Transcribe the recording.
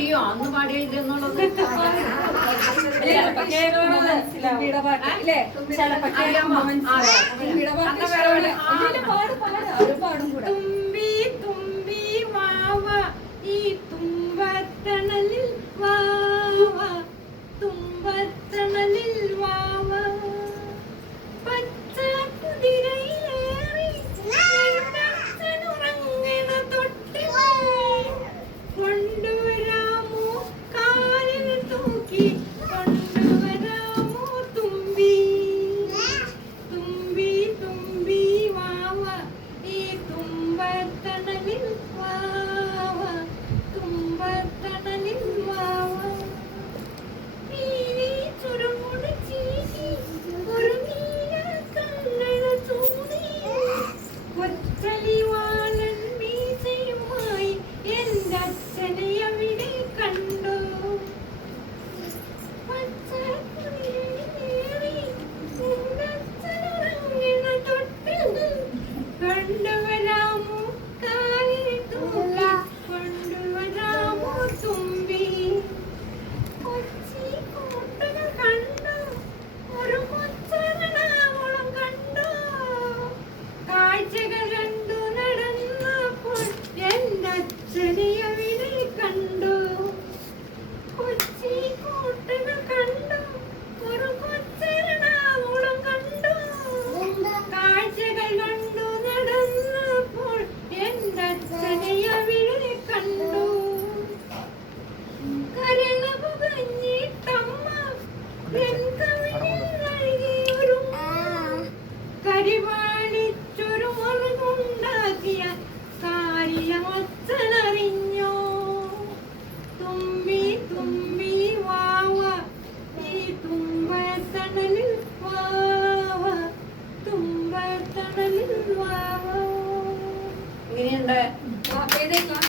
അറിയോ അന്ന് പാടിയെന്നുള്ളത്? തുമ്പി തുമ്പി വാവ ഈ തുമ്പത്തണലിൽ വാവ, തുമ്പത്തണലിൽ വാവ, പച്ച കുതിരയിലേറി ഉറങ്ങണ തൊട്ട് കൊണ്ടുവരാമോ കാലിൽ തൂക്കി കൊണ്ടുവരാമോ തുമ്പി, തുമ്പി തുമ്പി വാവ ഈ തുമ്പത്തണലിൽ വാവ, തുമ്പത്തണലിൽ വാവ. നീലി ചുരുമുടി ചീകി ഒരു നീല കണ്ണട ചൂടി കൊച്ചലിവാളൻ മീശയുമായി എൻ്റെ അച്ഛനെ അവിടെ കണ്ടു. പച്ച കുതിരയിലേറി എൻ്റെ അച്ഛനുറങ്ങണ തൊട്ടിൽ കൊണ്ടുവരാമോ കാലിൽ തൂക്കി കൊണ്ടുവരാമോ തുമ്പി. കൊച്ചി കോട്ടകൾ കണ്ടു, ഒരു കൊച്ചെറണാകുളം കണ്ടു, കാഴ്ചകൾ കണ്ടു നടന്നപ്പോൾ എൻ്റെ അച്ഛനെ അവിടെ കണ്ടു. കൊച്ചി കോട്ടകൾ കണ്ടു, ഒരു കൊച്ചെറണാകുളം കണ്ടു, കാഴ്ചകൾ കണ്ടു നടന്നപ്പോൾ എൻ്റെ അച്ഛനെ അവിടെ കണ്ടു. കരളപുകഞ്ഞിട്ടമ്മ വെൺകവിളിൽ നൽകിയൊരുമ്മ, കരിവാളിച്ചൊരു മുറിവുണ്ടാക്കിയ കാര്യം അച്ഛനറിഞ്ഞോ. തുമ്പി തുമ്പി വാവ ഈ തുമ്പത്തണലിൽ വാവ, തുമ്പത്തണലിൽ വാവ. ഇങ്ങനെയുണ്ട്.